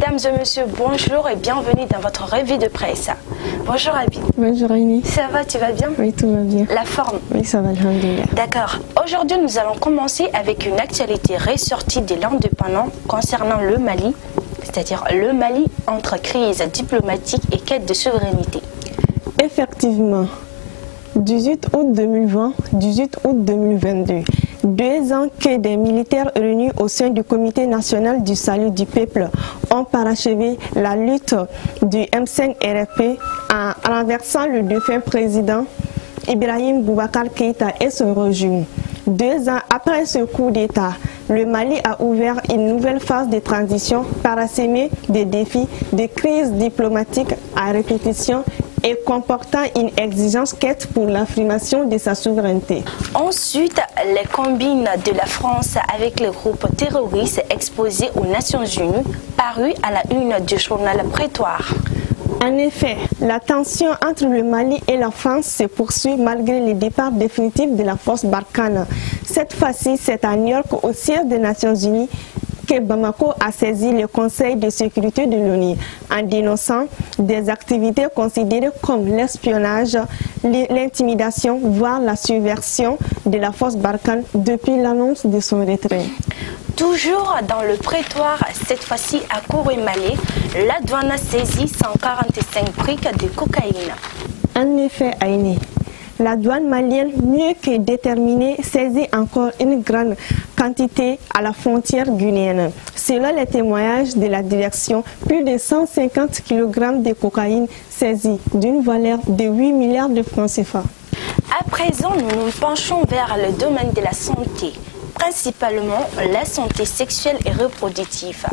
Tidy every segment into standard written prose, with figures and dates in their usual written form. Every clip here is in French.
Mesdames et messieurs, bonjour et bienvenue dans votre revue de presse. Bonjour Abi. Bonjour Aïni. Ça va, tu vas bien? Oui, tout va bien. La forme? Oui, ça va, alhamdoulilah. D'accord. Aujourd'hui, nous allons commencer avec une actualité ressortie des l'indépendant concernant le Mali, c'est-à-dire le Mali entre crise diplomatique et quête de souveraineté. Effectivement, 18 août 2020, 18 août 2022. 2 ans que des militaires réunis au sein du Comité national du salut du peuple ont parachevé la lutte du M5-RFP en renversant le défunt président Ibrahim Boubacar Keïta et son régime. 2 ans après ce coup d'État, le Mali a ouvert une nouvelle phase de transition parsemée de défis, de crises diplomatiques à répétition et comportant une exigence quête pour l'affirmation de sa souveraineté. Ensuite, les combines de la France avec le groupe terroriste exposé aux Nations Unies, paru à la une du journal Prétoire. En effet, la tension entre le Mali et la France se poursuit malgré le départ définitif de la force Barkhane. Cette fois-ci, c'est à New York, au siège des Nations Unies, que Bamako a saisi le Conseil de sécurité de l'ONU en dénonçant des activités considérées comme l'espionnage, l'intimidation, voire la subversion de la force Barkhane depuis l'annonce de son retrait. Toujours dans le Prétoire, cette fois-ci à Kouroué-Malé, la douane a saisi 145 briques de cocaïne. En effet, Aïné, la douane malienne, mieux que déterminée, saisit encore une grande quantité à la frontière guinéenne. Selon les témoignages de la direction, plus de 150 kg de cocaïne saisie d'une valeur de 8 milliards de francs CFA. À présent, nous nous penchons vers le domaine de la santé, principalement la santé sexuelle et reproductive.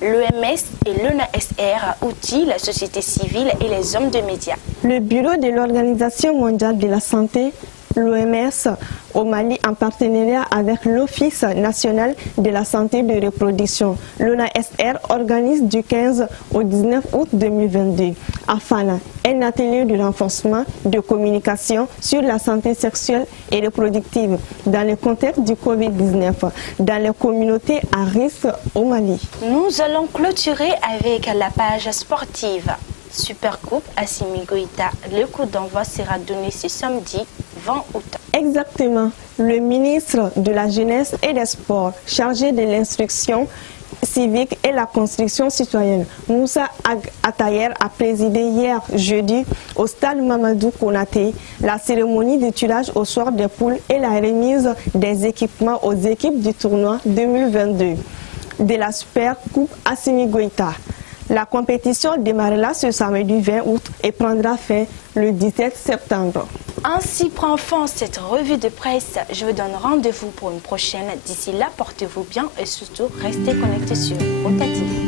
L'OMS et l'UNHCR outillent la société civile et les hommes de médias. Le bureau de l'Organisation mondiale de la santé, l'OMS, au Mali en partenariat avec l'Office national de la santé de reproduction, l'UNHCR organise du 15 au 19 août 2022 à Fana un atelier de renforcement de communication sur la santé sexuelle et reproductive dans le contexte du Covid-19 dans les communautés à risque au Mali. Nous allons clôturer avec la page sportive. Supercoupe Assimi Goïta. Le coup d'envoi sera donné ce samedi 20 août. Exactement. Le ministre de la Jeunesse et des Sports, chargé de l'instruction civique et la construction citoyenne, Moussa Atayer, a présidé hier jeudi au stade Mamadou Konaté la cérémonie de tirage au sort des poules et la remise des équipements aux équipes du tournoi 2022 de la Supercoupe Assimi Goïta. La compétition démarrera ce samedi 20 août et prendra fin le 17 septembre. Ainsi prend fin cette revue de presse. Je vous donne rendez-vous pour une prochaine. D'ici là, portez-vous bien et surtout restez connectés sur Ota TV.